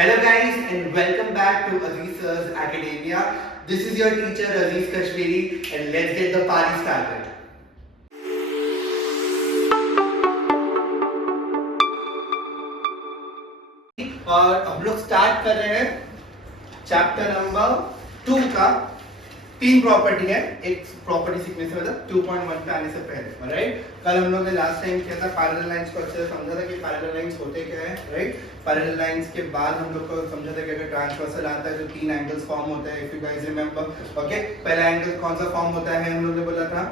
Hello guys and welcome back to Aziz Sir's Academia. This is your teacher Aziz Kashmiri and let's get the party started. और हम लोग start कर रहे हैं chapter number 2 का। 3 property है, एक प्रॉपर्टी सीखने से मतलब 2.1 पे आने से पहले, राइट। कल हम लोग ने लास्ट टाइम किया था पैरेलल लाइंस को अच्छे से समझा था कि पैरेलल लाइंस होते क्या है, राइट। पैरेलल लाइंस के बाद हम लोग को समझा था कि अगर ट्रांसवर्सल आता है तो 3 एंगल्स फॉर्म होते हैं, if you guys remember. Okay, पहला एंगल कौन सा फॉर्म होता है, हम लोग ने बोला था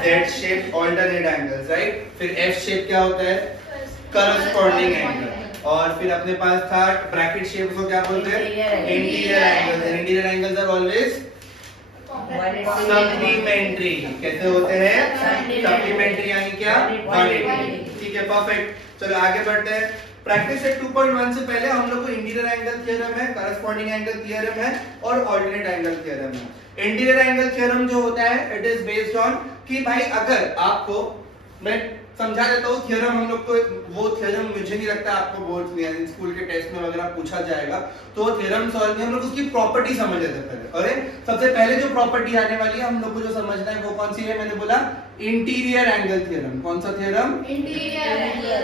Z shape alternate angles, right. फिर F शेप क्या होता है, करस्पॉन्डिंग एंगल। और फिर अपने पास था ब्रैकेट शेप को क्या बोलते हैं, interior angles. Interior angles are always supplementary. कैसे होते हैं, सप्लीमेंट्री, यानी क्या 180। ठीक है, परफेक्ट। चलो आगे बढ़ते हैं। प्रैक्टिस सेट 2.1 से पहले हम लोग को इंटीरियर एंगल थ्योरम है, करस्पॉन्डिंग एंगल थ्योरम है और ऑल्टरनेट एंगल थ्योरम है। इंटीरियर एंगल थ्योरम जो होता है इट इज बेस्ड ऑन कि भाई अगर आपको, मैं समझा देता हूँ थ्योरम, हम लोग को वो थ्योरम मुझे नहीं लगता आपको बोर्ड में स्कूल के टेस्ट में वगैरह पूछा जाएगा, तो थ्योरम सॉल्व में हम लोग उसकी प्रॉपर्टी समझ लेते हैं पहले। अरे सबसे पहले जो प्रॉपर्टी आने वाली है हम लोग को जो समझना है वो कौन सी है, मैंने बोला इंटीरियर एंगल थ्योरम। कौन सा थ्योरम, इंटीरियर एंगल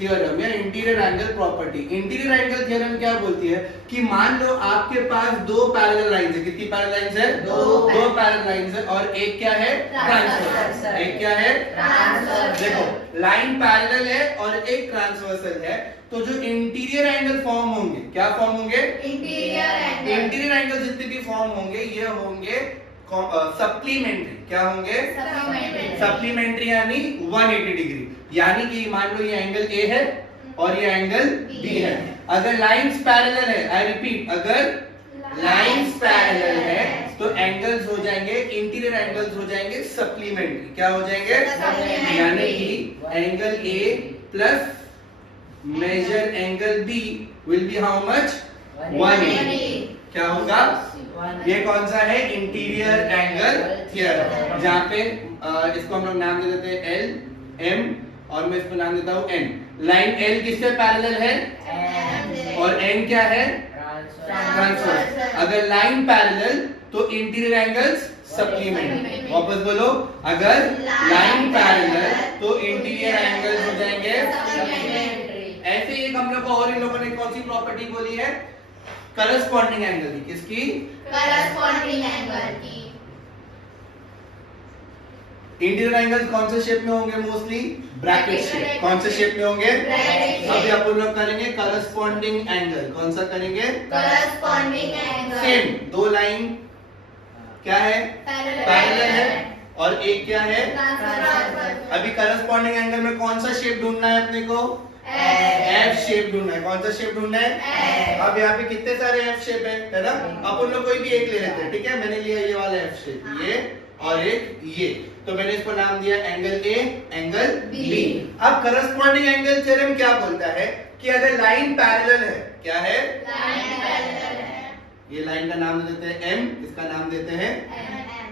थ्योरम या interior angle property. Interior angle theorem क्या बोलती है कि मान लो आपके पास 2 पैरेलल लाइंस है। कितनी पैरेलल लाइंस है, 2 पैरेलल लाइंस है और एक क्या है, ट्रांसवर्सल। एक क्या है, ट्रांसवर्सल। देखो लाइन पैरेलल है और एक ट्रांसवर्सल है, तो जो इंटीरियर एंगल फॉर्म होंगे, क्या फॉर्म होंगे, इंटीरियर एंगल जितने भी फॉर्म होंगे ये होंगे सप्लीमेंट्री। क्या होंगे, सप्लीमेंट्री, यानी 180 डिग्री। यानी कि मान लो ये एंगल ए है और ये एंगल बी है। अगर लाइंस पैरेलल है, आई रिपीट, अगर लाइंस पैरेलल है तो एंगल्स हो जाएंगे, इंटीरियर एंगल्स हो जाएंगे सप्लीमेंट्री। क्या हो जाएंगे, यानी कि angle A plus major angle B will be how much, 180। क्या होगा, ये कौन सा है, इंटीरियर एंगल थ्योरम, जहाँ पे इसको हम लोग नाम दे देते हैं एल, एम और मैं इसको नाम देता हूँ एन। लाइन एल किससे पैरेलल है और एन क्या है, ट्रांसवर्स। अगर लाइन पैरेलल तो इंटीरियर एंगल्स सप्लीमेंट्री। वापस बोलो, अगर लाइन पैरेलल तो इंटीरियर एंगल्स हो जाएंगे सप्लीमेंट्री। ऐसे ही हम लोग को और इन लोगों ने कौन सी प्रॉपर्टी बोली है, करस्पॉन्डिंग एंगल की। किसकी, करस्पॉन्डिंग एंगल की। इंटीरियर एंगल्स कौन से शेप में होंगे, मोस्टली ब्रैकेट शेप। कौन से शेप में होंगे, अभी अपन लोग करेंगे करस्पॉन्डिंग एंगल। कौन सा करेंगे, करस्पॉन्डिंग एंगल। सेम 2 लाइन क्या है, पैरेलल है और एक क्या है, ट्रांसवर्सल। अभी करस्पॉन्डिंग एंगल में कौन सा शेप ढूंढना है अपने को, एफ शेप ढूंढना है। कौन सा शेप ढूंढना है, अब यहाँ पे कितने सारे एफ शेप है ना, अपन लोग कोई भी एक ले लेते हैं। ठीक है, मैंने लिया ये वाला एफ शेप, ये और एक ये, तो मैंने इसको नाम दिया एंगल ए, एंगल बी। अब करस्पॉन्डिंग एंगल थ्योरम क्या बोलता है कि अगर लाइन पैरेलल है, क्या है, लाइन पैरेलल है, ये लाइन का नाम देते हैं एम, इसका नाम देते हैं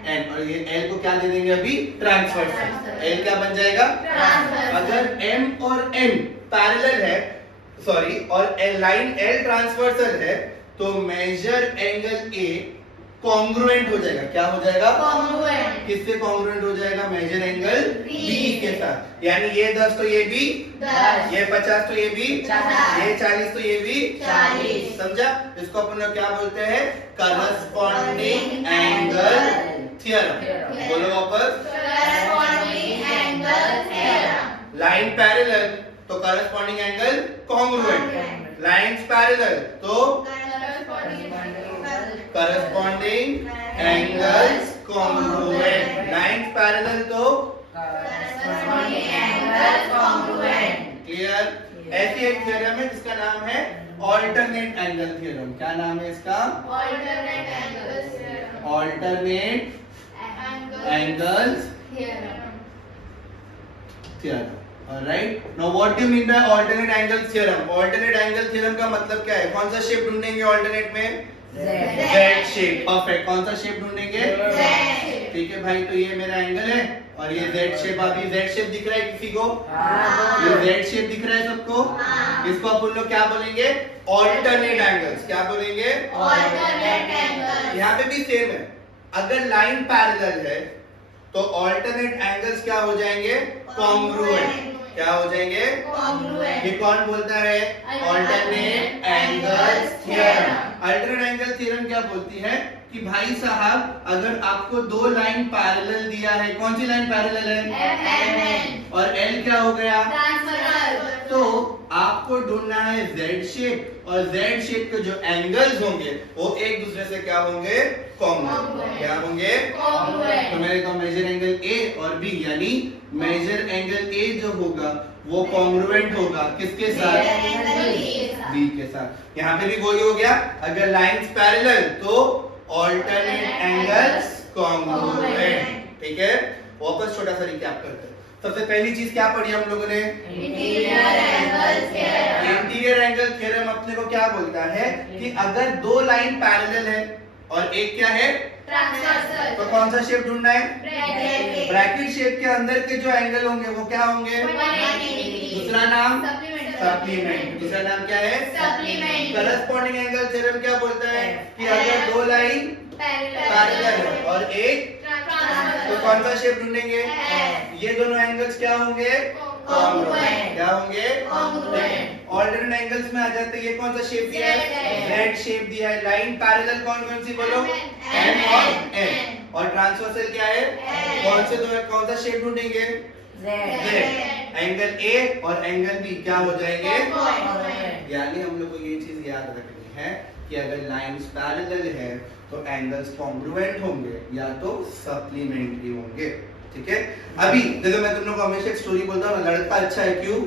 एन, और ये एल को क्या दे देंगे अभी, ट्रांसवर्सल। एल क्या बन जाएगा, ट्रांसवर्सल। अगर एम और एन पैरेलल है, सॉरी, और लाइन एल ट्रांसवर्सल है, तो मेजर एंगल ए कॉन्ग्रुएंट हो जाएगा। क्या हो जाएगा, कॉन्ग्रुएंट। किससे कॉन्ग्रुएंट हो जाएगा, मेजर एंगल बी के साथ। यानी ये 10 तो ये भी 10, ये 50 तो ये भी 50, ये 40 तो ये भी 40। समझा, इसको अपन लोग क्या बोलते हैं, करस्पॉन्डिंग एंगल थ्योरम। बोलो वापस, corresponding angle theorem. Line parallel तो corresponding angle congruent, lines parallel तो corresponding angles congruent, lines parallel तो करस्पॉन्डिंग एंगल्स कॉन्ग्रुएंट। क्लियर। ऐसी एक थ्योरम है जिसका नाम है ऑल्टरनेट एंगल थ्योरम। क्या नाम है इसका, alternate angles theorem. Alternate angles theorem. Alright. Now what do you mean by alternate angle theorem? Alternate angle theorem का मतलब क्या है, कौन सा शेप ढूंढेंगे ऑल्टरनेट में, Z शेप। परफेक्ट। कौन सा शेप ढूंढेंगे, Z शेप। ठीक है भाई, तो ये मेरा एंगल है और ये जेड शेप, अभी जेड शेप दिख रहा है किसी को? ये जेड शेप दिख रहा है सबको? इसको अपन लोग क्या बोलेंगे? Alternate angles. क्या बोलेंगे? Alternate angles. यहाँ पे भी सेम है, अगर लाइन पैरेलल है तो ऑल्टरनेट एंगल्स क्या हो जाएंगे? कॉन्ग्रुएंट। क्या हो जाएंगे? कॉन्ग्रुएंट। ये कौन बोलता है? Alternate angles theorem. Alternate angle theorem क्या बोलती है कि भाई साहब अगर आपको दो लाइन पैरेलल दिया है, कौन सी लाइन पैरेलल है? एम और एल क्या हो गया? ट्रांसफर। तो आपको ढूंढना है जेड शेप, और जेड शेप के जो एंगल्स होंगे वो एक दूसरे से क्या होंगे? कॉन्ग्रुएंट। क्या होंगे? कॉन्ग्रुएंट। तो मेरे को मेजर एंगल ए और बी, यानी मेजर एंगल ए जो होगा वो कॉन्ग्रुएंट होगा किसके साथ? बी के साथ। यहाँ पे भी वही हो गया, अगर लाइंस पैरेलल तो ऑल्टरनेट एंगल्स कॉन्ग्रुएंट। ठीक है, वापस छोटा सा रिकैप करते हैं। सबसे पहली चीज क्या पढ़ी हम लोगों ने? Interior angle theorem. Interior angle theorem अपने को क्या बोलता है कि अगर दो लाइन पैरेलल है और एक क्या है? ट्रांसवर्सल। तो कौन सा शेप ढूंढना है? ब्रैकेट। ब्रैकेट शेप के अंदर के जो एंगल होंगे वो क्या होंगे? 180 डिग्री। दूसरा नाम? सप्लीमेंट। सप्लीमेंट। दूसरा नाम क्या है? सप्लीमेंट। करस्पॉन्डिंग एंगल थ्योरम क्या बोलता है कि अगर दो लाइन पैरेलल है और एक, तो कौन सा शेप ढूंढेंगे? ये दोनों एंगल्स क्या होंगे? कॉन्ग्रुएंट। क्या होंगे? कॉन्ग्रुएंट। ऑल्टरनेट एंगल्स में आ जाते हैं। ये कौन सा शेप दिया है? जेड शेप दिया है। लाइन पैरेलल कौन कौन सी बोलो? एम और एन। और ट्रांसवर्सल क्या है? कौन से दो? कौन सा शेप ढूंढेंगे? जेड। एंगल ए और एंगल बी क्या हो जाएंगे? यानी हम लोग को ये चीज याद रखनी है कि अगर लाइंस पैरेलल है तो एंगल्स कॉन्ग्रुएंट होंगे या तो सप्लीमेंट्री होंगे। ठीक है, अभी देखो मैं तुम लोग को हमेशा एक स्टोरी बोलता हूँ ना, लड़का अच्छा है क्यों?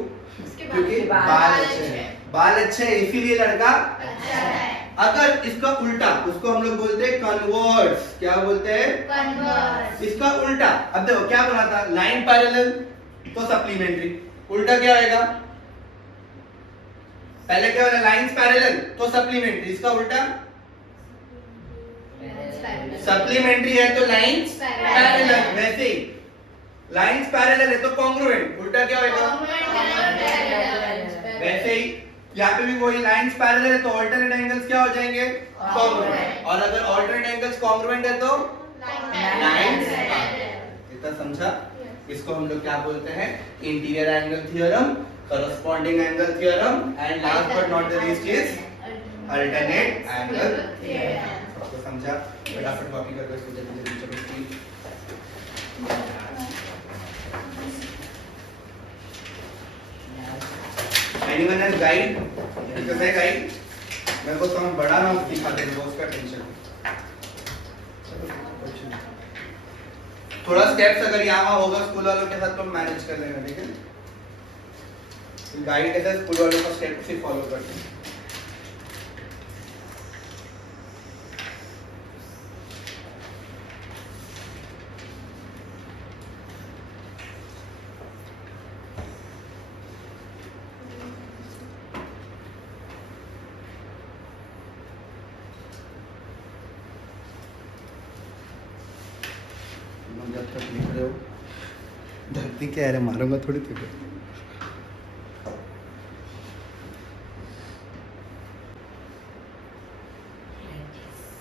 क्योंकि बाल अच्छे हैं। बाल अच्छे हैं इसीलिए लड़का अच्छा है। अगर इसका उल्टा, उसको हम लोग बोलते हैं कन्वर्स। क्या बोलते हैं? कन्वर्स। इसका उल्टा, अब देखो क्या बना था? लाइन पैरेलल तो सप्लीमेंट्री, उल्टा क्या आएगा? पहले क्या होगा? लाइंस पैरेलल तो सप्लीमेंट्री, इसका उल्टा सप्लीमेंट्री है तो लाइंस पैरेलल। वैसे ही लाइंस पैरेलल है तो कॉन्ग्रुएंट, उल्टा क्या होगा? वैसे ही यहाँ पे भी वही लाइंस पैरेलल है तो ऑल्टरनेट एंगल्स क्या हो जाएंगे? कॉन्ग्रुएंट। और अगर ऑल्टरनेट एंगल्स कॉन्ग्रुएंट है तो लाइंस। इतना समझा? इसको हम लोग क्या बोलते हैं? Interior angle theorem, corresponding angle theorem, and last but not the least is alternate angle theorem. सबको समझा? फटाफट कॉपी कर लो इसको जल्दी जल्दी। चलो प्लीज। Anyone has guide? किसका है गाइड? मेरे को समझ बड़ा ना दिखा दे, उसका टेंशन। थोड़ा स्टेप्स अगर यहाँ होगा स्कूल वालों के साथ तो मैनेज कर लेना। ठीक है, गाइड के साथ स्कूल वालों का स्टेप से फॉलो करते हैं। जब तक लिख रहे हो, धरती क्या है, मारूंगा थोड़ी तुझे।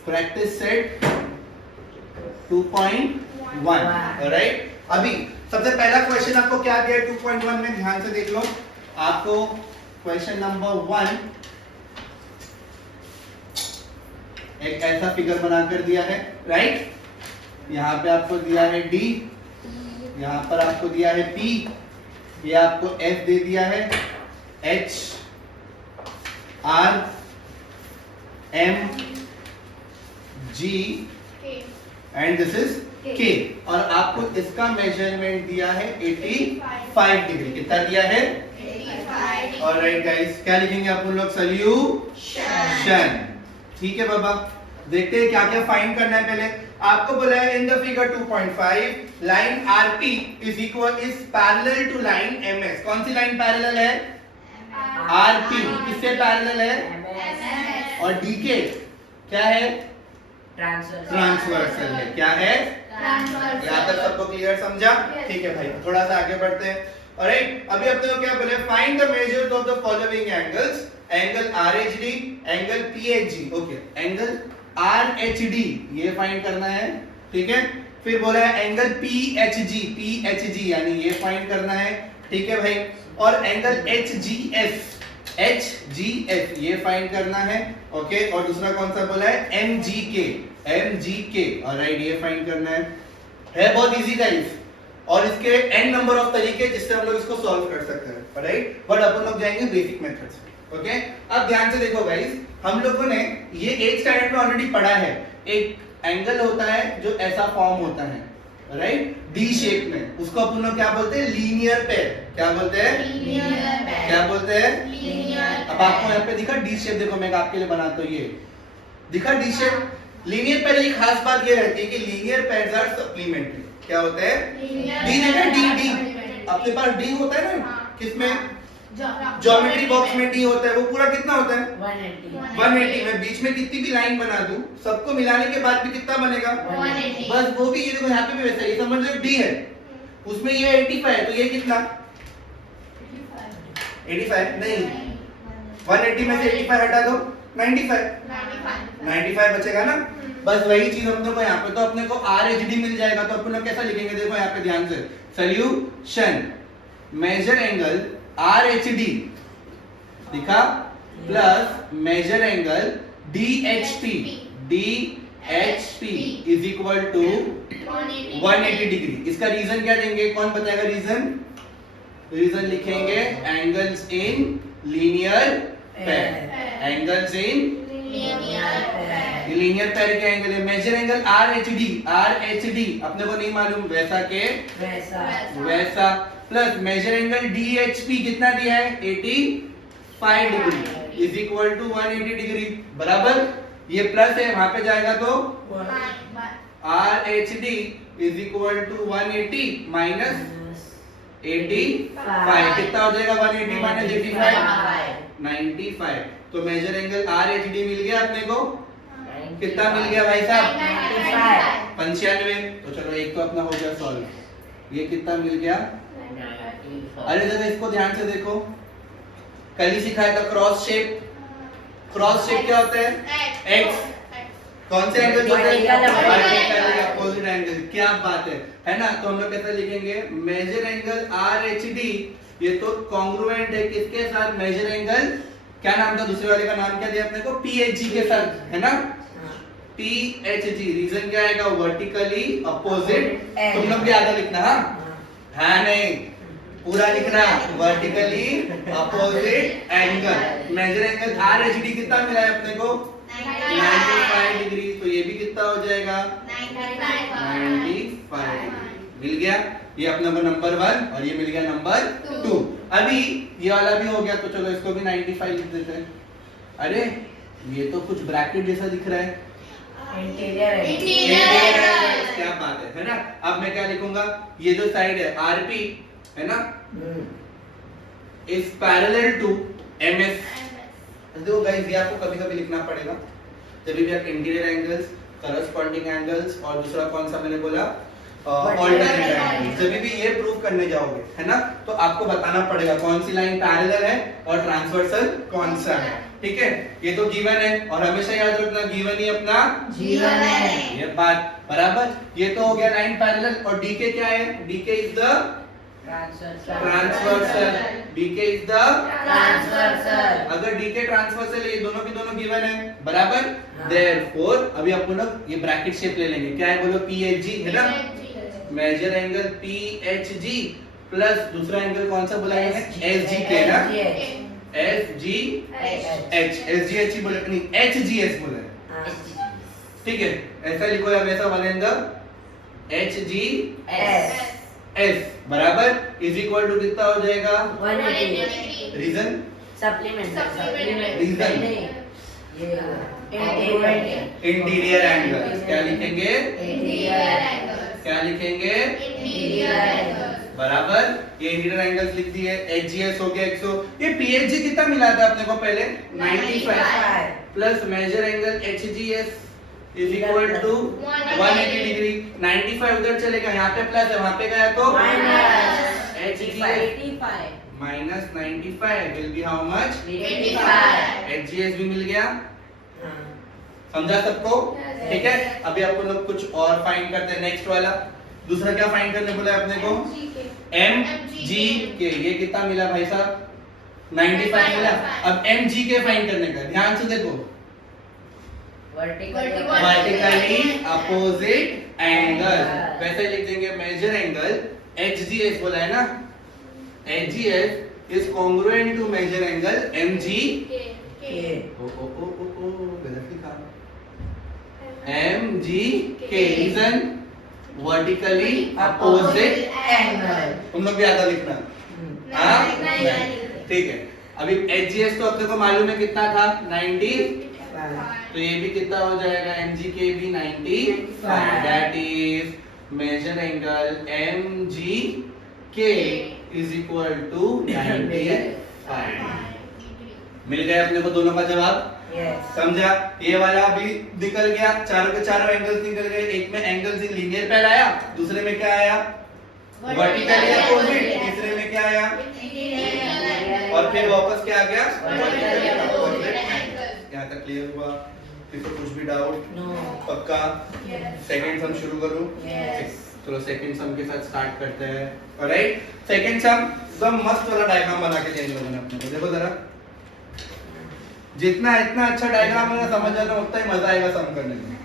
Practice set 2.1। ऑलराइट, अभी सबसे पहला क्वेश्चन आपको क्या दिया है 2.1 में? ध्यान से देख लो। आपको क्वेश्चन नंबर 1 एक ऐसा फिगर बनाकर दिया है, राइट? यहाँ पे आपको दिया है D, यहाँ पर आपको दिया है P, ये आपको F दे दिया है, H, R, M, G and this is K। और आपको इसका मेजरमेंट दिया है 85 डिग्री। कितना दिया है? 85। ऑलराइट गाइस, क्या लिखेंगे आप लोग? सॉल्यूशन। ठीक है बाबा, देखते हैं क्या क्या फाइंड करना है। पहले आपको बोला है in the figure 2.5 line RP is parallel to line MS। कौन सी लाइन पैरेलल है? RP। किससे पैरेलल है? और DK क्या है? ट्रांसवर्सल है। क्या है? यहाँ तक सबको क्लियर समझा? ठीक है भाई, थोड़ा सा आगे बढ़ते हैं। ऑलराइट, अभी अपने को क्या बोले, find the measures of the following angles, angle RHD, angle PHG. Okay, angle RHD ये फाइंड करना है, ठीक है। फिर बोला है एंगल पीएचजी, पीएचजी यानी ये फाइंड करना है, ठीक है भाई। और एंगल एचजीएफ, एचजीएफ ये फाइंड करना है, ओके। और दूसरा कौन सा बोला है, एमजीके, एमजीके, ऑलराइट ये फाइंड करना है बहुत इजी गाइस। और इसके n नंबर ऑफ तरीके जिससे हम लोग इसको सॉल्व कर सकते हैं, ऑलराइट। बट अपन लोग जाएंगे बेसिक मेथड से, ओके। अब ध्यान से देखो गाइस, हम लोगों ने ये 8th स्टैंडर्ड में ऑलरेडी पढ़ा है। एक एंगल होता है जो ऐसा फॉर्म होता है, राइट, डी शेप में, उसको अपन लोग क्या बोलते हैं, लीनियर पेयर। क्या बोलते हैं, क्या बोलते हैं? अब आपको यहाँ पे दिखा डी शेप, देखो मैं आपके लिए बनाता हूँ, ये दिखा डी शेप। लीनियर पेयर की खास बात ये रहती है कि लीनियर पेयर्स आर सप्लीमेंट्री। क्या होते हैं? डी देखा, डी डी अपने पास डी होता है ना, किसमें, ज्योमेट्री बॉक्स में डी होता है, वो पूरा कितना होता है, 180। मैं बीच में कितनी भी लाइन बना दूं, सबको मिलाने के बाद भी कितना बनेगा, 180। बस वो भी, ये देखो यहाँ पे भी वैसा, ये समझ लो डी है, उसमें ये 85 है, तो ये कितना, 85 नहीं, 180 में से 85 हटा दो, 95 बचेगा ना। बस वही चीज हम लोग को यहाँ पे, तो अपने को आरएचडी मिल जाएगा। तो अपन लोग कैसा लिखेंगे, देखो यहाँ पे ध्यान से, सॉल्यूशन मेजर एंगल आरएचडी दिखा plus major angle DHP, DHP is equal to 180 degree. इसका रीजन क्या देंगे, कौन बताएगा रीजन? रीजन लिखेंगे angles in linear pair, angles in linear pair के एंगल है। मेजर एंगल आरएचडी, आरएचडी अपने को नहीं मालूम, वैसा के वैसा, प्लस मेजर एंगल डीएचपी कितना दिया है, 85 degree is equal to 180 degree, बराबर। ये प्लस है, वहां पे जाएगा तो RHD is equal to 180 minus 85, कितना हो जाएगा, 180 माइनस 85, 95। तो मेजर एंगल आरएचडी मिल गया अपने को, कितना मिल गया भाई साहब, 95। तो चलो एक तो अपना हो गया सॉल्व। ये कितना मिल गया, अरे देखो इसको ध्यान से देखो, कल ही सिखाया था क्रॉस शेप। क्रॉस शेप क्या होता है, एक्स, कौन से एंगल होते हैं, अपोजिट एंगल। क्या बात है ना। तो हम लोग कैसे लिखेंगे, मेजर एंगल आरएचडी ये तो कॉन्ग्रुएंट है किसके साथ, मेजर एंगल, क्या नाम था दूसरे वाले का नाम क्या दिया अपने को, पीएचजी के साथ, है ना, पीएचजी। रीजन क्या आएगा, वर्टिकली अपोजिट। तुम लोग भी आधा लिखना, हाँ नहीं, पूरा लिखना, vertically opposite angle. Measure angle RHD कितना मिला है अपने को, 95 डिग्री। तो ये भी कितना हो जाएगा, 95 मिल गया। ये अपना नंबर 1 और ये मिल गया नंबर 2। अभी ये वाला भी हो गया, तो चलो इसको भी 95 लिख देते हैं। अरे ये तो कुछ ब्रैकेट जैसा दिख रहा है, इंटीरियर, क्या बात है ना। अब मैं क्या लिखूंगा, ये जो साइड है आरपी है ना, इज पैरेलल टू एमएस। देखो गाइस, ये आपको कभी कभी लिखना पड़ेगा जब भी आप इंटीरियर एंगल्स, करस्पॉन्डिंग एंगल्स और दूसरा कौन सा मैंने बोला, ऑल्टरनेट एंगल्स, जब भी ये प्रूव करने जाओगे है ना, तो आपको बताना पड़ेगा कौन सी लाइन पैरेलल है और ट्रांसवर्सल कौन सा है, ठीक है। ये तो गिवन है और हमेशा याद रखना गिवन ही अपना जीवन है, ये बात बराबर। ये तो हो गया लाइन पैरेलल। और डीके क्या है, DK is the transversal, DK is the transversal. अगर डीके ट्रांसवर्सल है, ये दोनों की दोनों गिवन है, बराबर। देयरफॉर अभी अपन लोग ये ब्रैकेट शेप ले लेंगे, क्या है बोलो, पीएचजी है ना, मेजर एंगल पीएचजी प्लस दूसरा एंगल कौन सा बोला है, एसजीके ना, एसजीएच, एसजीएच ही बोला नहीं, एचजीएस बोला है, ठीक है। ऐसा लिखो या वैसा बनेगा, एचजीएस एस बराबर इज इक्वल टू कितना हो जाएगा, 180। Reason, supplement, reason interior angle. क्या लिखेंगे, क्या लिखेंगे, बराबर। ये इंटीरियर एंगल्स लिख दिए, एचजीएस हो गया 100। ये पीएचजी कितना मिला था अपने को पहले, 95 plus major angle HGS is equal to 180 degree. 95 उधर चलेगा, यहाँ पे प्लस है, वहाँ पे गया तो minus 95 will be how much? 85। HGS भी मिल गया। समझा सबको? ठीक है, अभी अपन लोग कुछ और फाइंड करते हैं। नेक्स्ट वाला दूसरा क्या फाइंड करने बोला है अपने को? MGK। ये कितना मिला भाई साहब? 95 मिला। अब MGK फाइंड करने का, ध्यान से देखो। वर्टिकली अपोजिट एंगल, वैसे लिख देंगे मेजर एंगल। HGS बोला है ना, HGS is congruent to measure angle MGK। गलत लिखा। MGK is an vertically opposite angle। तुम लोग भी आधा लिखना। हाँ? ठीक है, अभी HGS तो अपने को मालूम है कितना था? 90। तो ये भी कितना हो जाएगा? MGK भी 95। That is measure angle MGK is equal to 95। मिल गया अपने को दोनों का जवाब? समझा? ये वाला भी निकल गया, चारों के चारों एंगल्स निकल गए। एक में एंगल्स इन लीनियर पैर आया, दूसरे में क्या आया? Vertically opposite. तीसरे में क्या आया? और फिर वापस क्या आ गया? Vertically opposite. यहाँ तक क्लियर हुआ? किसी कुछ भी डाउट? पक्का? सेकंड सम शुरू करूं? चलो सेकंड सम के साथ स्टार्ट करते हैं। ऑलराइट, सेकंड सम एकदम मस्त वाला डायग्राम बना के दिया इन लोगों ने अपने को। देखो जरा, जितना इतना अच्छा डायग्राम है समझ आना, उतना ही मजा आएगा सम करने में।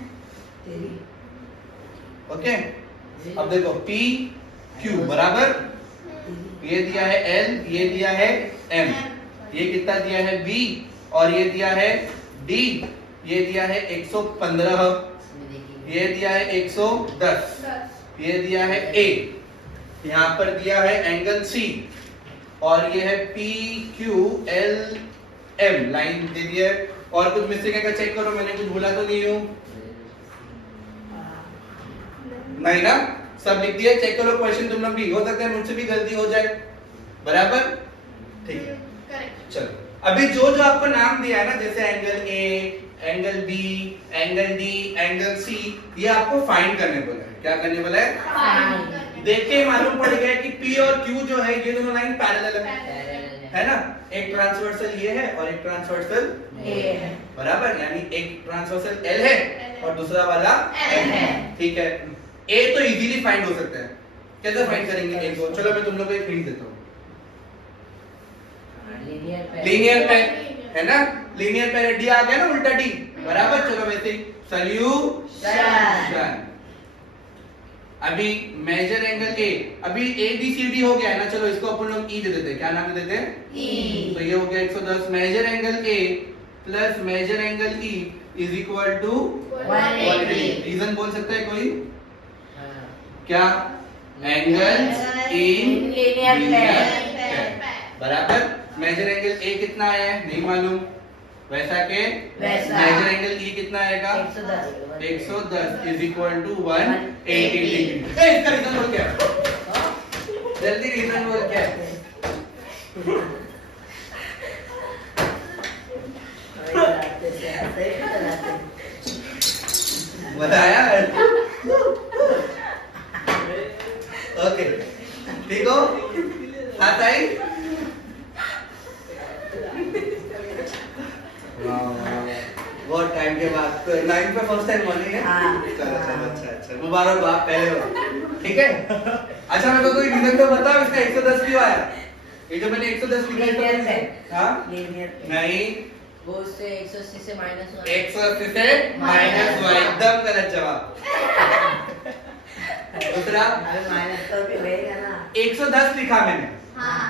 ओके, अब देखो P Q बराबर, ये दिया है L, ये दिया है M, ये कितना दिया है B, और ये दिया है D, ये दिया है 115, ये दिया है 110, ये दिया है A, यहाँ पर दिया है एंगल C, और ये है PQLM लाइन दे दी है। और कुछ मिस्टेक है क्या चेक करो, मैंने कुछ भूला तो नहीं हूँ? नहीं ना, सब लिख दिया। चेक करो क्वेश्चन तुम लोग भी, हो सकता है मुझसे भी गलती हो जाए। बराबर? ठीक है, चलो अभी जो जो आपको नाम दिया है ना, जैसे angle A, angle B, angle D, angle C, ये आपको फाइंड करने बोला है। क्या करने बोला है? देख के मालूम पड़ गया कि P और Q जो है ये दोनों लाइन पैरेलल है ना। एक ट्रांसवर्सल ये है और एक ट्रांसवर्सल A है, बराबर? यानी एक ट्रांसवर्सल L है और दूसरा वाला M है। ठीक है, A तो इजीली फाइंड हो सकता है। कैसे फाइंड करेंगे A को? चलो मैं तुम लोगों को एक हिंट देता हूँ। लीनियर पैर है ना, लीनियर पैर D आ गया ना, उल्टा D, बराबर? चलो वैसे ही सॉल्यूशन। अभी मेजर एंगल A, अभी ABCD हो गया है ना, चलो इसको अपन लोग E दे देते हैं। क्या नाम दे देते हैं? E। तो ये हो गया 110। Measure angle A plus major angle E is equal to 180। Reason बोल सकता है कोई? क्या? एंगल्स इन लीनियर पैर, बराबर? मेजर एंगल A कितना आया है नहीं मालूम, वैसा के मेजर एंगल E कितना आएगा? 110 इज इक्वल टू 180 डिग्री। इसका रीजन बोल क्या है? जल्दी रीजन बोल क्या है? बताया? ओके, ठीक हो? हाथ आई? बहुत टाइम के बाद तो 9 पे फर्स्ट टाइम बनी है। चलो चलो, अच्छा मुबारक हो, आप पहले हो। ठीक है, अच्छा मेरे को कोई रीजन तो बताओ इसका 110 क्यों आया? ये जो मैंने 110 लिखा है, हाँ नहीं, वो उससे 180 से माइनस 180 से माइनस हुआ, एकदम गलत जवाब। दूसरा माइनस तो रहेगा ना, 110 लिखा मैंने, हाँ,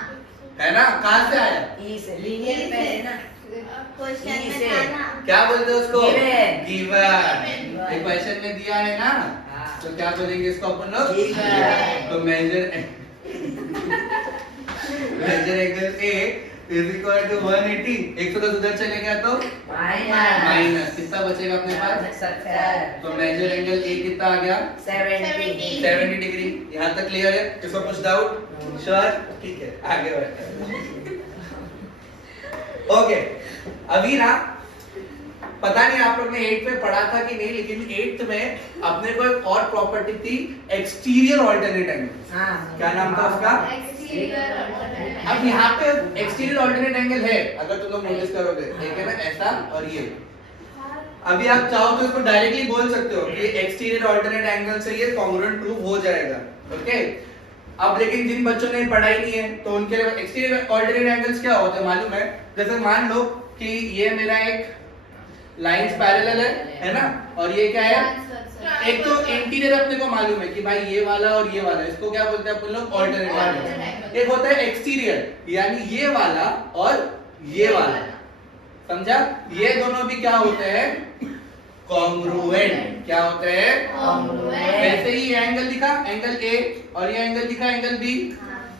है ना? कहाँ से आया? E से, लीनियर पे है ना। क्वेश्चन E में से। था ना। क्या बोलते हैं उसको? Given। गिवन। ये क्वेश्चन में दिया है ना, तो क्या बोलेंगे इसको अपन लोग? Given। तो measure angle A is equal to 180। 110 उधर चले गया तो माइनस कितना बचेगा अपने पास? 70। तो मेजर एंगल A कितना आ गया? 70 डिग्री। यहाँ तक क्लियर है? किसको कुछ डाउट? श्योर? ठीक है, आगे बढ़ते हैं। ओके, अभी ना पता नहीं आप लोग ने 8th में पढ़ा था कि नहीं, लेकिन 8th में अपने को एक और प्रॉपर्टी थी, एक्सटीरियर ऑल्टरनेट एंगल। हाँ। क्या नाम था उसका? अब यहाँ पे एक्सटीरियर ऑल्टरनेट एंगल है, अगर तुम लोग नोटिस करोगे, एक है ना ऐसा और ये। अभी आप चाहो तो इसको डायरेक्टली बोल सकते हो कि एक्सटीरियर ऑल्टरनेट एंगल से ये कॉन्ग्रुएंट प्रूव हो जाएगा। ओके, अब लेकिन जिन बच्चों ने पढ़ाई नहीं है तो उनके लिए एक्सटीरियर ऑल्टरनेट एंगल्स क्या होते हैं मालूम है? जैसे मान लो कि ये मेरा एक लाइंस पैरेलल है ना, और ये क्या है? एक तो इंटीरियर अपने को मालूम है कि भाई ये वाला और ये वाला, इसको क्या बोलते हैं अपन लोग? Alternate angle. एक होता है एक्सटीरियर, यानी ये वाला और ये वाला, समझा? ये दोनों भी क्या होते हैं? कॉन्ग्रुएंट। क्या होते हैं? कॉन्ग्रुएंट। वैसे ही एंगल दिखा, एंगल ए, और ये एंगल दिखा, एंगल बी,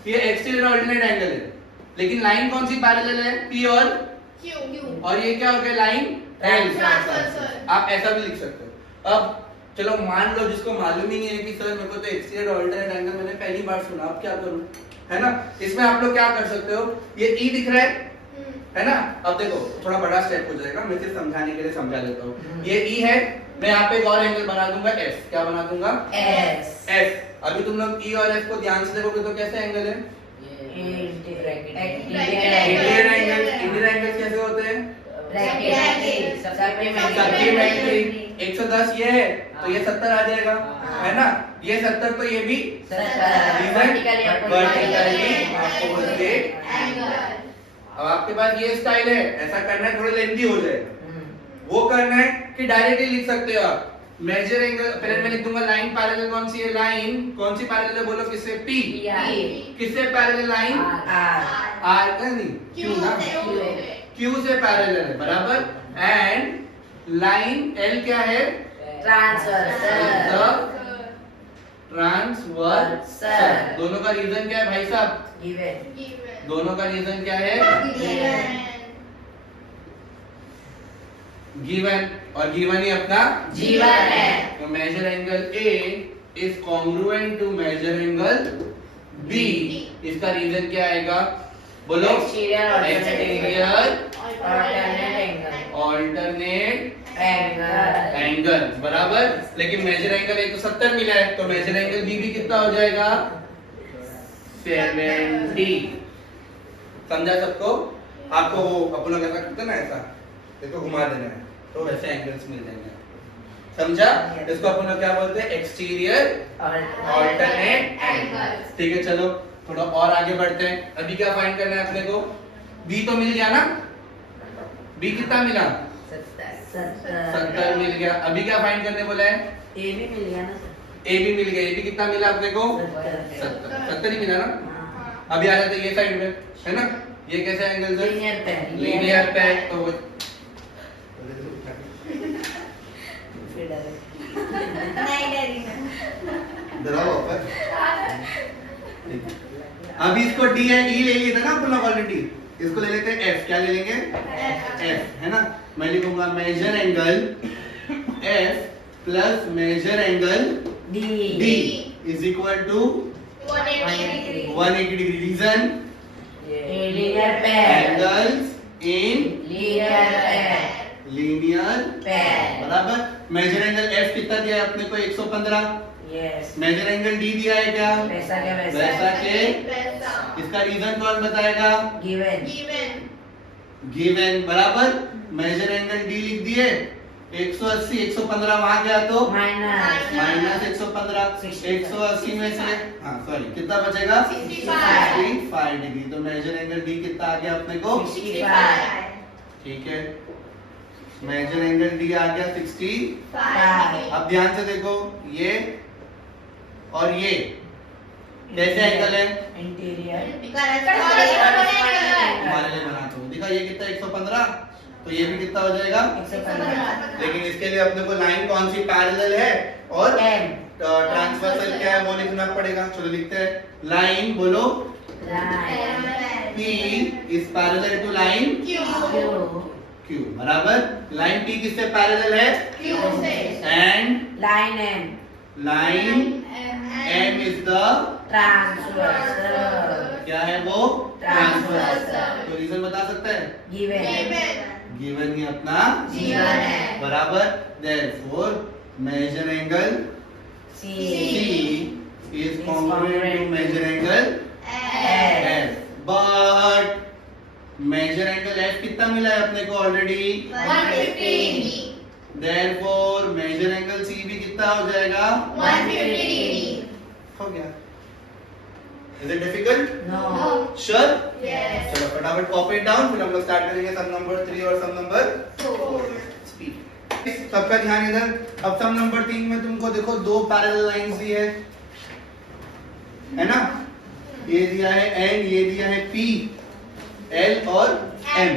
ये एक्सटीरियर ऑल्टरनेट एंगल है, लेकिन लाइन कौन सी पैरेलल है? पी और ये क्या हो गया? Line L. आप ऐसा भी लिख सकते हो। अब चलो मान लो जिसको मालूम ही नहीं है कि सर मेरे को तो एक्सटीरियर ऑल्टरनेट एंगल मैंने पहली बार सुना, अब क्या करूं, है ना? इसमें आप लोग क्या कर सकते हो, ये ई दिख रहा है ना? अब देखो थोड़ा बड़ा स्टेप हो जाएगा, मैं सिर्फ समझाने के लिए समझा देता हूँ। ये ई है, मैं यहाँ पे एक और एंगल बना दूंगा एस। क्या बना दूंगा? एस। एस। अभी तुम लोग ई और एस को ध्यान से देखोगे तो कैसे एंगल है? इंटीरियर इंटीरियर एंगल कैसे होते हैं? सप्लीमेंट्री। 110 ये है तो ये 70 आ जाएगा, है ना? ये 70 तो ये भी वर्टिकली अपोजिट एंगल। अब आपके पास ये स्टाइल है, ऐसा करना है, थोड़ा लेंथी हो जाएगा। वो करना है कि डायरेक्टली लिख सकते हो आप मेजर एंगल। पहले मैं लिख दूंगा लाइन पैरेलल कौन सी है? लाइन कौन सी पैरेलल है बोलो? किससे? पी। किससे पैरेलल लाइन? आर का नहीं, क्यू ना, क्यू से पैरेलल है, बराबर। एंड लाइन एल क्या है? ट्रांसवर्सल। दोनों का रीजन क्या है भाई साहब? दोनों का रीजन क्या है? गिवन। और गिवन ही अपना जीवन है। तो measure angle A is congruent to measure angle B. इसका रीजन क्या आएगा बोलो? एक्सटीरियर ऑल्टरनेट एंगल, बराबर। लेकिन मेजर एंगल ए तो 70 मिला है, तो मेजर एंगल बी भी कितना हो जाएगा? 70। समझा सबको? आपको वो अपन लोग ऐसा करते ना, ऐसा देखो घुमा देना है तो वैसे एंगल्स मिल जाएंगे, समझा? इसको अपन लोग क्या बोलते हैं? Exterior alternate angle. ठीक है, चलो थोड़ा और आगे बढ़ते हैं। अभी क्या फाइंड करना है अपने को? बी तो मिल गया ना? बी कितना मिला? 70 मिल गया। अभी क्या फाइंड करने बोला है? ए भी मिल गया ना? ए भी मिल गया। ए भी कितना मिला अपने को? 70 ही मिला ना? अभी आ जाते ये साइड में, है ना? ये कैसे एंगल है? लीनियर पैर। तो अभी इसको डी है, ई ले लिया था ना अपन लोग ऑलरेडी, इसको ले लेते हैं एफ। क्या ले लेंगे? एफ, है ना? मैं लिखूंगा measure angle F plus major angle D is equal to 180 degree. Reason? Angles in linear बराबर। मेजर एंगल एफ कितना दिया है अपने को? 115। मेजर एंगल डी दिया है क्या? वैसा के। इसका रीजन कौन बताएगा? गिवन बराबर। मेजर एंगल डी लिख दिए, 180, 115 वहां गया तो माइनस 115। 180 में से हाँ सॉरी कितना बचेगा? 65 डिग्री। तो मेजर एंगल डी कितना आ गया अपने को? 65। ठीक है, मेजर एंगल डी आ गया 65। अब ध्यान से देखो, ये और ये कैसे एंगल है? इंटीरियर हमारे लिए बनाता हूँ। दिखा ये कितना? 115। तो ये भी कितना हो जाएगा? 115। लेकिन इसके लिए अपने को लाइन कौन सी पैरेलल है और ट्रांसवर्सल क्या है वो लिखना पड़ेगा। चलो लिखते हैं। लाइन बोलो, P is parallel to line Q बराबर। लाइन P किससे पैरेलल है? Q से। And line M is the transversal. क्या है वो? ट्रांसवर्सल। तो रीजन बता सकते हैं? गिवन। गिवन ही अपना जीवन है। बराबर therefore measure angle C C is congruent to measure angle F but measure angle F कितना मिला है अपने को already 150 therefore measure angle C भी कितना हो जाएगा 150 हो गया Is it difficult? No. Sure? Yes. चलो फटाफट कॉपी इट डाउन फिर हम लोग स्टार्ट करेंगे सम नंबर 3 और सम नंबर 4 स्पीड सबका ध्यान इधर अब सम नंबर 3 में तुमको देखो दो पैरेलल लाइंस दी है ना ये दिया है N ये दिया है P L और M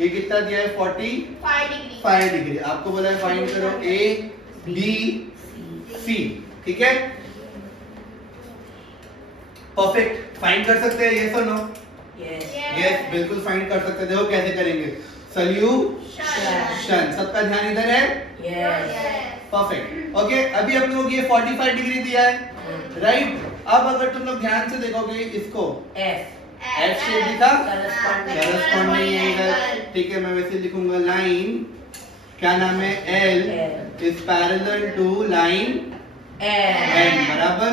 ये कितना दिया है 45 डिग्री आपको बोला है फाइंड करो A B C ठीक है परफेक्ट फाइंड कर सकते हैं यस और नो Yes. यस बिल्कुल फाइंड कर सकते हैं देखो कैसे करेंगे सॉल्यूशन सबका ध्यान इधर है Yes. परफेक्ट ओके अभी हम लोग ये 45 डिग्री दिया है राइट अब अगर तुम लोग ध्यान से देखोगे इसको F. F शेप दिखा Corresponding. corresponding एंगल ठीक है मैं वैसे लिखूंगा लाइन क्या नाम है L is parallel to line N बराबर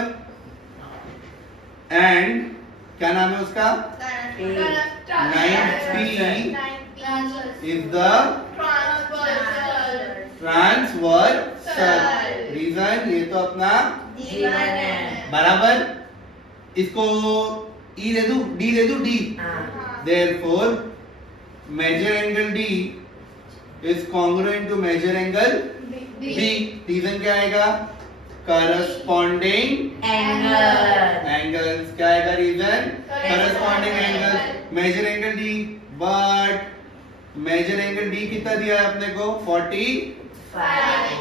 एंड क्या नाम है उसका line P is the transversal reason ये तो अपना जीवन है। बराबर इसको E दे दूं D दे दूं D हाँ. therefore measure angle D is congruent to measure angle B reason क्या आएगा corresponding Angle. angles क्या आएगा reason corresponding angle measure angle D but measure angle D कितना दिया है अपने को 40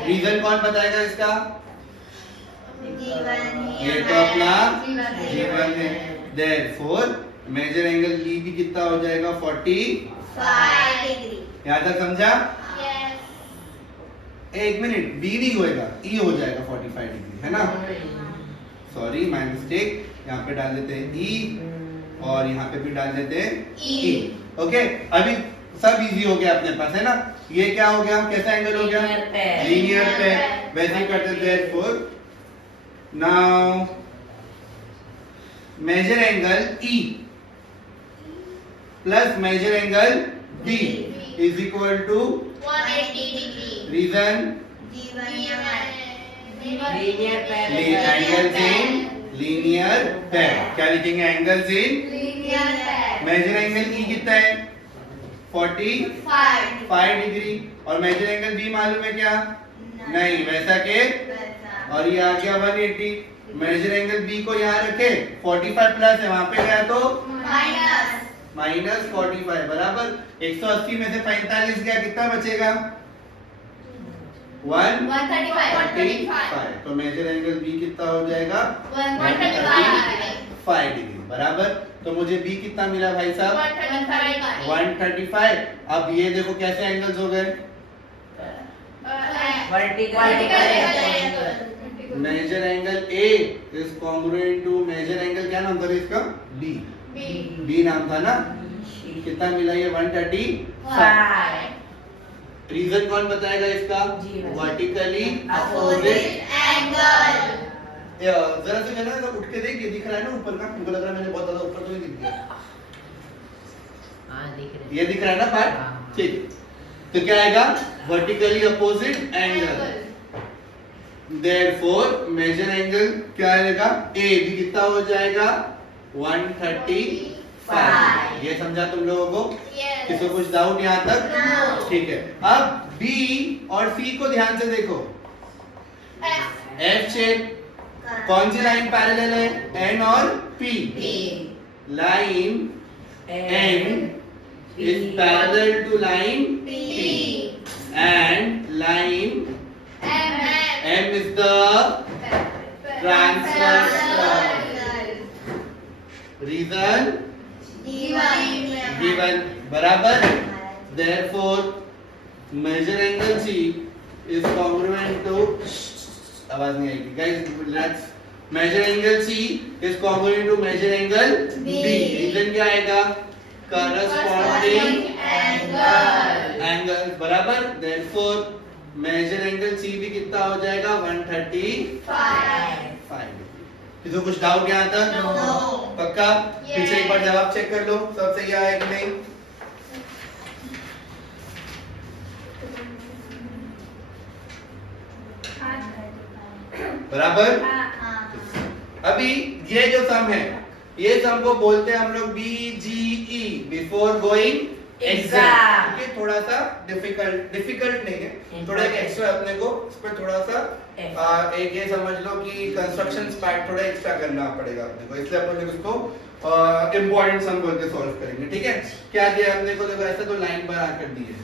रीजन कौन बताएगा इसका ये तो अपना जीवन है therefore measure angle D भी कितना हो जाएगा 40 यहाँ तक समझा एक मिनट बी नहीं होएगा ई हो जाएगा 45 डिग्री है ना सॉरी माय मिस्टेक यहाँ पे डाल देते हैं ई और यहाँ पे भी डाल देते हैं ई ओके अभी सब इजी हो गया अपने पास है ना ये क्या हो गया कैसा एंगल हो गया Linear pair. लीनियर पे वैसे ही करते थे therefore now measure angle E plus major angle B is equal to reason Linear pair. Angles in linear pair क्या लिखेंगे angles in measure angle E कितना है 45 डिग्री और मेजर एंगल बी मालूम है क्या नहीं वैसा के और ये आ गया 180 मेजर एंगल बी को यहाँ रखे 45 प्लस है वहां पे गया तो माइनस 45 बराबर 180 में से 45 गया कितना बचेगा 135 तो मेजर एंगल बी कितना हो जाएगा 135 डिग्री बराबर तो मुझे बी कितना मिला भाई साहब 135 अब ये देखो कैसे एंगल्स हो गए Vertical. Measure angle A is congruent to measure angle क्या नाम था इसका बी बी नाम था ना कितना मिला ये 135 रीजन कौन बताएगा इसका जी, वर्टिकली Opposite जरा से मैंने तो उठ के देख ये दिख रहा है ना ऊपर का मुझे लग रहा है मैंने बहुत ज्यादा ऊपर तो नहीं दिख गया हाँ दिख रहे ये दिख रहा है ना पार्ट हाँ। ठीक तो क्या आएगा vertically opposite angle therefore measure angle क्या आएगा ए भी कितना हो जाएगा 135 ये समझा तुम लोगों को किसी को कुछ डाउट यहाँ तक No. ठीक है अब बी और सी को ध्यान से देखो एफ शेप कौन सी लाइन पैरेलल है एन और P line N is parallel to line P and line M is the transversal reason given बराबर therefore measure angle C is congruent to आवाज नहीं आएगी guys relax measure angle C is congruent to measure angle B reason क्या आएगा corresponding angles बराबर, therefore measure angle C भी कितना हो जाएगा 135 डिग्री। किसी को कुछ डाउट यहाँ तक? No. पक्का? पीछे एक बार जवाब चेक कर लो सब सही आया कि नहीं। बराबर। अभी ये जो सम है ये सम को बोलते हैं हम लोग BGE, before going exam. Exam. थोड़ा सा डिफिकल्ट नहीं है, थोड़ा एक एक्स्ट्रा अपने को इस पर थोड़ा सा एक ये समझ लो कि कंस्ट्रक्शन पार्ट थोड़ा एक्स्ट्रा करना पड़ेगा अपने को, इसलिए अपन लोग इसको इम्पोर्टेंट सम बोल के सॉल्व करेंगे। ठीक है, क्या दिया अपने को? देखो ऐसे तो लाइन बना कर दी है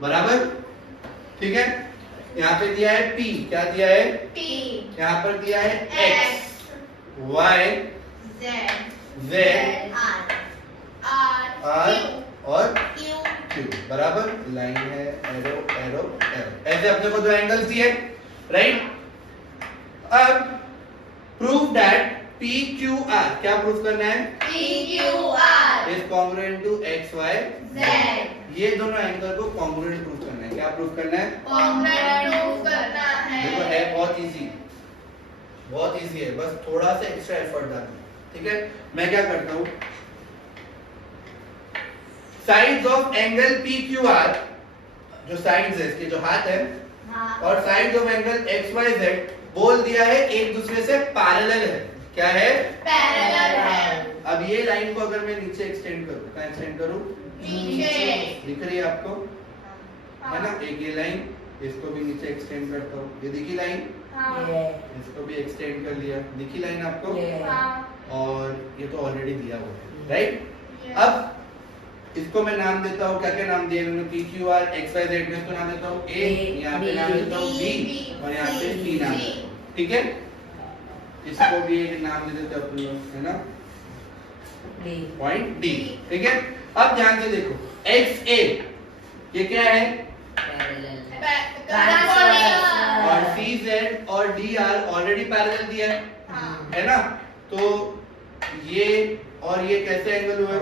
बराबर, ठीक है। यहाँ पे दिया है P, क्या दिया है? T, यहाँ पर दिया है X, X, Y, Z, Z, R, R और Q, Q बराबर। लाइन है, एरो एरो एरो, ऐसे अपने को दो एंगल्स दिए, राइट। अब प्रूव दैट PQR, क्या प्रूफ करना है? P, Q, R, is congruent to XY, Z, ये दोनों एंगल को कॉन्ग्रुएंट प्रूफ करना है। क्या प्रूफ करना है? कॉन्ग्रुएंट प्रूफ करना देखो है। है बहुत इजी है, बस थोड़ा सा एक्स्ट्रा एफर्ट डालना है। ठीक है, मैं क्या करता हूँ, साइड्स ऑफ एंगल PQR, जो साइड्स है इसके जो हाथ है, हाँ, और साइड्स ऑफ एंगल XYZ बोल दिया है एक दूसरे से पैरेलल है। क्या है? पैरेलल है। अब ये लाइन को अगर मैं नीचे एक्सटेंड करूँ, कहाँ एक्सटेंड करूँ? नीचे, दिख रही है आपको? हाँ, है ना, एक ये लाइन, इसको भी नीचे एक्सटेंड करता हूँ, ये दिखी लाइन, हाँ, इसको भी एक्सटेंड कर लिया, दिखी लाइन आपको? हाँ, और ये तो ऑलरेडी दिया हुआ है, राइट। yes, अब इसको मैं नाम देता हूँ, क्या क्या नाम दिए मैंने? PQR XYZ, में इसको नाम देता हूँ A, यहाँ पे नाम देता हूँ B, और यहाँ पे C नाम देता हूँ। ठीक है, इसको भी एक नाम दे देते हैं अपन लोग, है ना, पॉइंट D। ठीक है, अब ध्यान से देखो, XA ये क्या है? और CZ और DR ऑलरेडी पैरेलल दिया है ना, तो ये और ये कैसे एंगल हुए?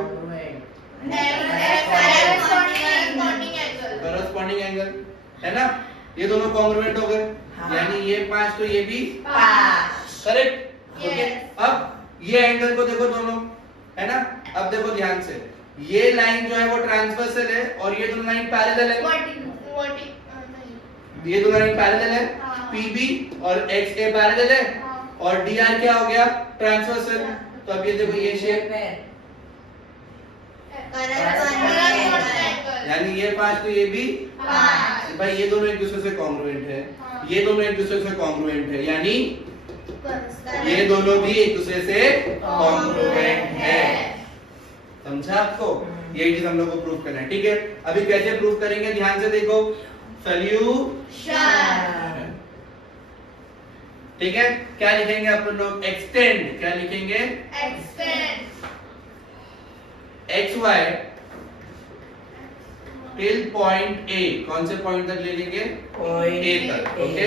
करस्पॉन्डिंग एंगल, है ना, ये दोनों कॉन्ग्रुएंट हो गए, यानी ये 5 तो ये भी करेक्ट। ओके, अब ये एंगल को देखो दोनों, है ना। अब देखो ध्यान से, ये लाइन जो है वो ट्रांसवर्सल है और ये दोनों लाइन पैरेलल है, ये दोनों लाइन पैरेलल है, हाँ। PB और XA पैरेलल है, हाँ। और DR क्या हो गया? ट्रांसवर्सल। तो अब ये देखो ये शेप, यानी ये 5 तो ये भी, भाई ये दोनों एक दूसरे से कॉन्ग्रुएंट है, हाँ। ये दोनों एक दूसरे से कॉन्ग्रुएंट है, यानी ये दोनों भी एक दूसरे से कॉन्ग्रुएंट है। समझा आपको? यही चीज हम लोग को प्रूफ करना है। ठीक है, अभी कैसे प्रूफ करेंगे ध्यान से देखो, सॉल्यूशन। ठीक है, क्या लिखेंगे अपन लोग? एक्सटेंड, क्या लिखेंगे? XY टिल पॉइंट A, कौन से पॉइंट तक ले लेंगे? A तक। Okay,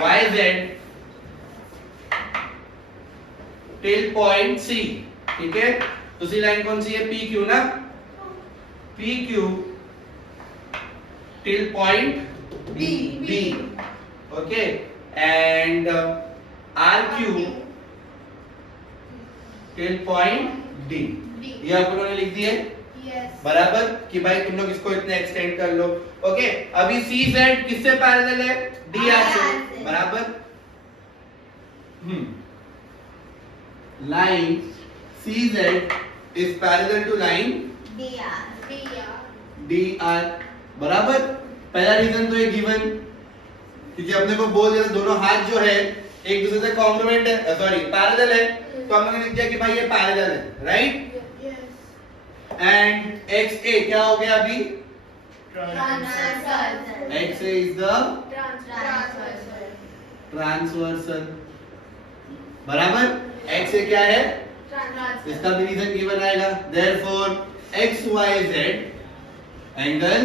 YZ till point C। ठीक है, दूसरी लाइन कौन सी है? PQ ना, PQ till point B। Okay, and RQ till point D। ये आप लोगों ने लिख दिए बराबर, कि भाई तुम लोग इसको इतने एक्सटेंड कर लो। ओके, अभी CZ किससे पैरेलल है? DR से बराबर। Line CZ is parallel to line DR बराबर। पहला रीजन तो ये गिवन, क्योंकि अपने को बोल दिया दोनों हाथ जो है एक दूसरे से कॉन्ग्रुएंट है, सॉरी पैरेलल है, तो हम लोगों ने लिख दिया कि भाई ये पैरेलल है, राइट। एंड XA क्या हो गया अभी? XA इज द ट्रांसवर्सल बराबर। XA क्या है? इसका भी रीजन गिवन आएगा, देयरफॉर XYZ एंगल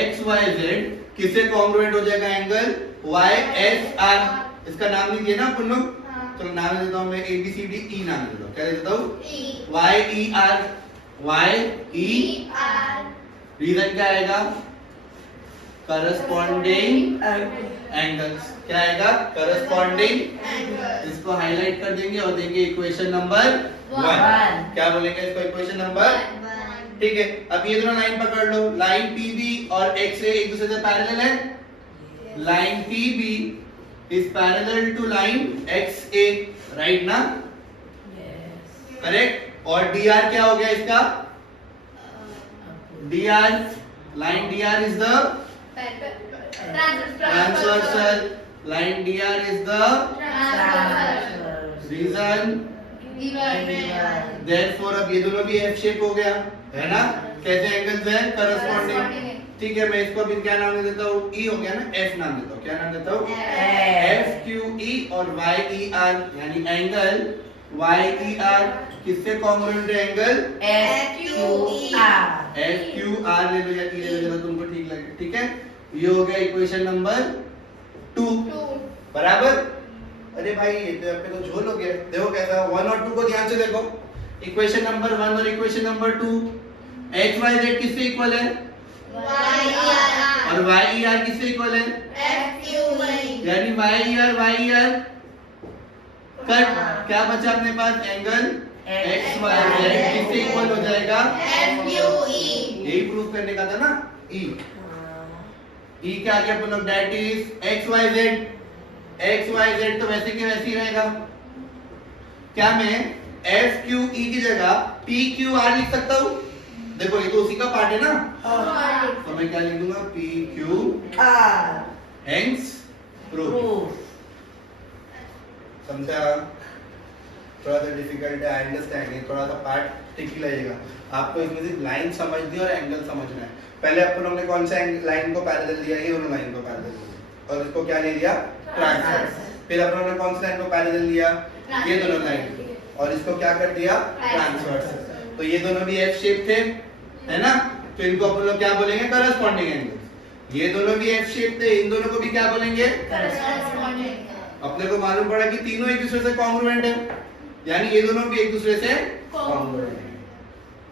XYZ किससे कॉन्ग्रुएंट हो जाएगा? Angle YSR। इसका नाम नहीं दिया ना अपन लोग, तो नाम देता हूं मैं ABCDE नाम देता हूं। क्या देता हूं? YER। YE रीजन क्या आएगा? Corresponding angles. क्या आएगा? करस्पॉन्डिंग। इसको हाईलाइट कर देंगे और देंगे इक्वेशन नंबर 1। क्या बोलेंगे इसको? Equation number. ठीक है, अब ये दोनों लाइन पकड़ लो। लाइन PB और XA एक दूसरे से पैरेलल है। Line PB is parallel to line XA, right ना? करेक्ट। और DR क्या हो गया इसका? DR, line DR is the transversal, line DR is the reason, therefore अब ये दोनों भी F शेप हो गया, है ना? कैसे एंगल्स हैं? करस्पॉन्डिंग। ठीक है, मैं इसको अभी क्या नाम दे देता हूँ? E हो गया ना, F नाम देता हूँ। क्या नाम देता हूँ? FQE और YER, यानी एंगल YER किससे कॉन्ग्रुएंट है? एंगल FQR ले लो या E ले लो, जरा तुमको ठीक लगे। ठीक है, ये हो गया इक्वेशन नंबर 2। बराबर। अरे भाई ये तो आपके तो झोल हो गया। देखो कैसा, 1 और 2 को ध्यान से देखो। इक्वेशन नंबर 1 और equation number 2, x y z किससे इक्वल है? और y e r किससे इक्वल है? यानी y e r कट। क्या बचा अपने पास? एंगल x y z किससे इक्वल हो जाएगा? यही प्रूफ करने का था ना। E क्या आ गया अपन लोग? That is x y z तो वैसे के वैसे ही रहेगा। क्या मैं FQE की जगह PQR लिख सकता हूँ? देखो ये तो उसी का पार्ट है ना। तो मैं क्या लिख दूंगा? PQR, hence proof. समझा? थोड़ा सा डिफिकल्ट है, आई अंडरस्टैंड। ये थोड़ा सा पार्ट ट्रिकी लगेगा आपको। इसमें सिर्फ लाइन समझनी और एंगल समझना है। पहले अपन लोगों ने कौन सा लाइन को पैरेलल लिया? ये दोनों लाइन को पैरेलल लिया और इसको क्या ले लिया? ट्रांसवर्स। फिर अपन लोगों ने कौन सा लाइन को पैरेलल लिया? ये दोनों लाइन, और इसको क्या कर दिया? ट्रांसवर्स। तो ये दोनों भी F शेप थे, है ना? तो इनको अपन लोग क्या बोलेंगे? Corresponding angle. ये दोनों भी F शेप थे, इन दोनों को भी क्या बोलेंगे? अपने को मालूम पड़ा कि तीनों एक दूसरे से कॉन्ग्रुएंट है, यानी ये दोनों भी एक दूसरे से कॉन्ग्रुएंट है।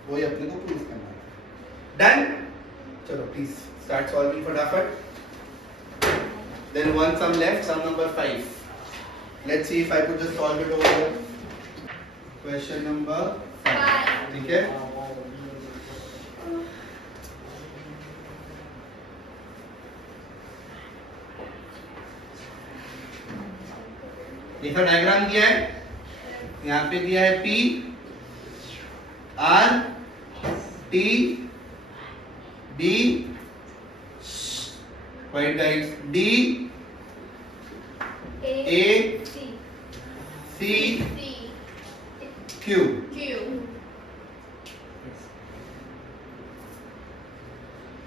वही अपने को प्रूफ करना है। डन? चलो प्लीज स्टार्ट सॉल्विंग फटाफट। Then one sum left, sum number 5. Let's see if I could just solve it over here. Question number 5. ठीक है? इसका डायग्राम दिया है, यहाँ पे दिया है P R T B Wait guys, D A C Q।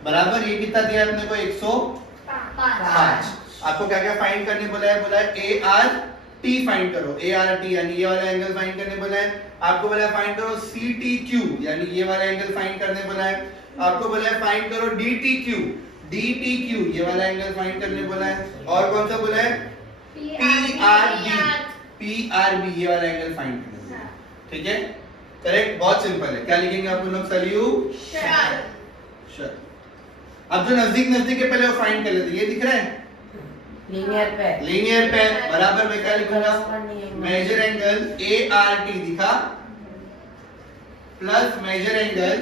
बराबर। ये कितना दिया है अपने को? 105। आपको क्या क्या फाइंड करने बोला है? बोला है ART फाइंड करो। ART यानी ये वाला एंगल फाइंड करने बोला है। आपको बोला है फाइंड करो CTQ यानी ये वाला एंगल फाइंड करने बोला है। आपको बोला है फाइंड करो DTQ ये वाला एंगल फाइंड करने बोला है। और कौन सा बोला है? PRB ये वाला एंगल फाइंड करने बोला है। ठीक है, करेक्ट। बहुत सिंपल है। क्या लिखेंगे आप लोग? सॉल्यूशन। अब जो नजदीक है पहले वो फाइंड कर लेते। ये दिख रहा है लीनियर पेयर। बराबर। मैं क्या लिखूंगा? मेजर एंगल ART दिखा plus major angle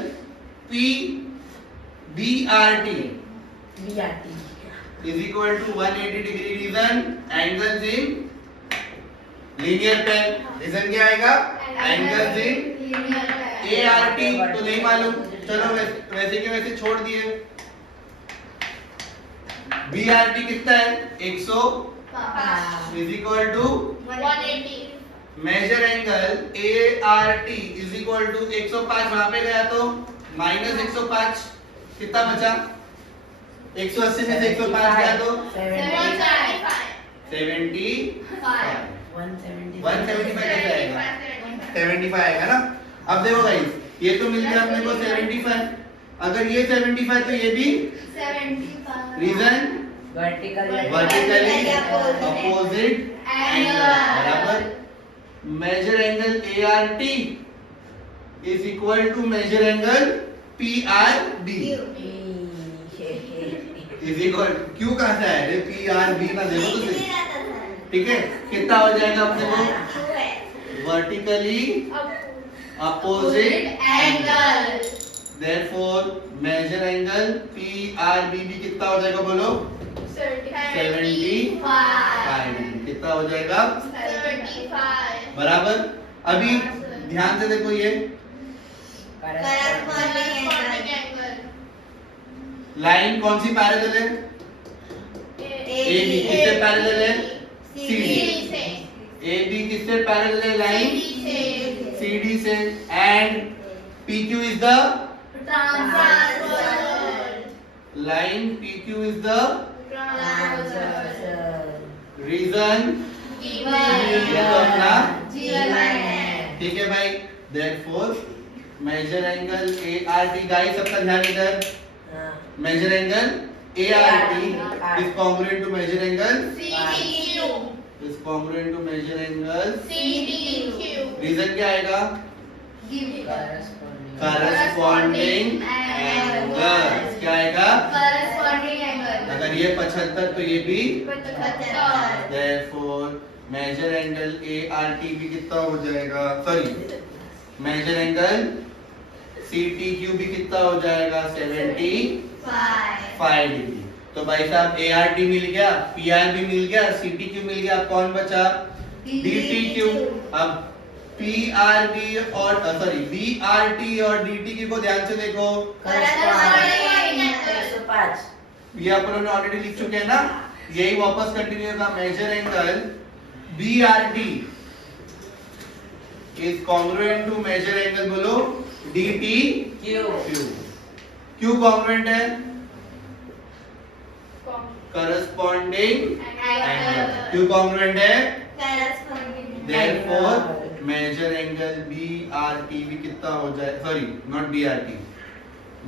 PBRT is equal to 180 degree reason angles in linear pair। Reason क्या आएगा? angles in ART तो नहीं मालूम, चलो वैसे के वैसे छोड़ दिए। BRT कितना है? 105 is equal to 180। Measure angle ART is equal to 105 वहां पे गया तो माइनस 105 कितना बचा? 180 में से 105 गया तो 75। 175 कैसे आएगा? 75 आएगा ना। अब देखो गाइस, ये तो मिल गया अपने को 75। अगर ये 75 तो ये भी 75। Reason vertically opposite angle. बराबर। Measure angle ART is equal to measure angle PRB is equal Q कहाँ से आया रे PRB ना देखो तो सही ठीक है कितना हो जाएगा अपने को vertically opposite angle therefore measure angle PRB भी कितना हो जाएगा बोलो 75 कितना हो जाएगा 75 बराबर अभी ध्यान से देखो ये corresponding angle लाइन कौन सी पैरेलल है AB किससे पैरेलल है CD से AB किससे पैरेलल है लाइन CD से and PQ is the transversal line PQ is the reason ठीक है भाई therefore measure angle ART guys सबका ध्यान इधर measure angle ART is congruent to measure angle is congruent to measure angle reason क्या आएगा corresponding angle क्या आएगा अगर ये 75 तो ये भी therefore measure angle ART भी कितना हो जाएगा सॉरी measure angle CTQ भी कितना हो जाएगा 75 डिग्री तो भाई साहब ART मिल गया PRB मिल गया CTQ मिल गया अब कौन बचा DTQ अब PRB और सॉरी BRT और DTQ को ध्यान से देखो ये अपन ने ऑलरेडी लिख चुके हैं ना यही वापस कंटिन्यू होगा measure angle BRT is congruent to measure angle बोलो DTQ क्यों congruent है corresponding angle क्यों congruent है therefore measure angle BRT भी कितना हो जाए sorry not BRT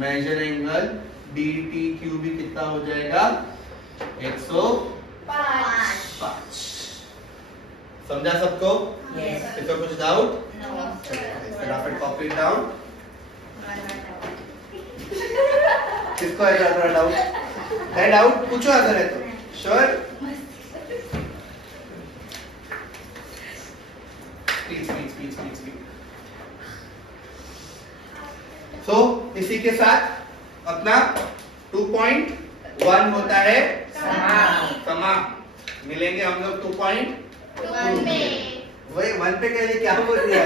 measure angle DTQ भी कितना हो जाएगा 105 समझा सबको इसका कुछ डाउट फटाफट कॉपी डाउन किसको है ज्यादा डाउट है डाउट पूछो अगर है तो श्योर प्लीज सो इसी के साथ अपना 2.1 होता है समाप्त मिलेंगे हम लोग 2.2 वही 1 पे कह रहे क्या बोल रही है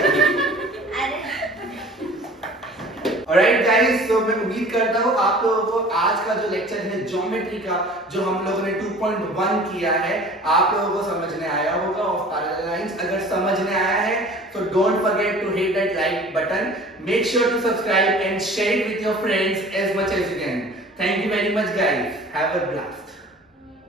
ऑलराइट गाइस तो मैं उम्मीद करता हूँ आप लोगों को आज का जो लेक्चर है ज्योमेट्री का जो हम लोगों ने 2.1 किया है आप लोगों को समझ में आया होगा ऑफ पैरेलल लाइंस अगर समझ में आया है तो don't forget to hit that like button make sure to subscribe and share with your friends as much as you can thank you very much guys have a blast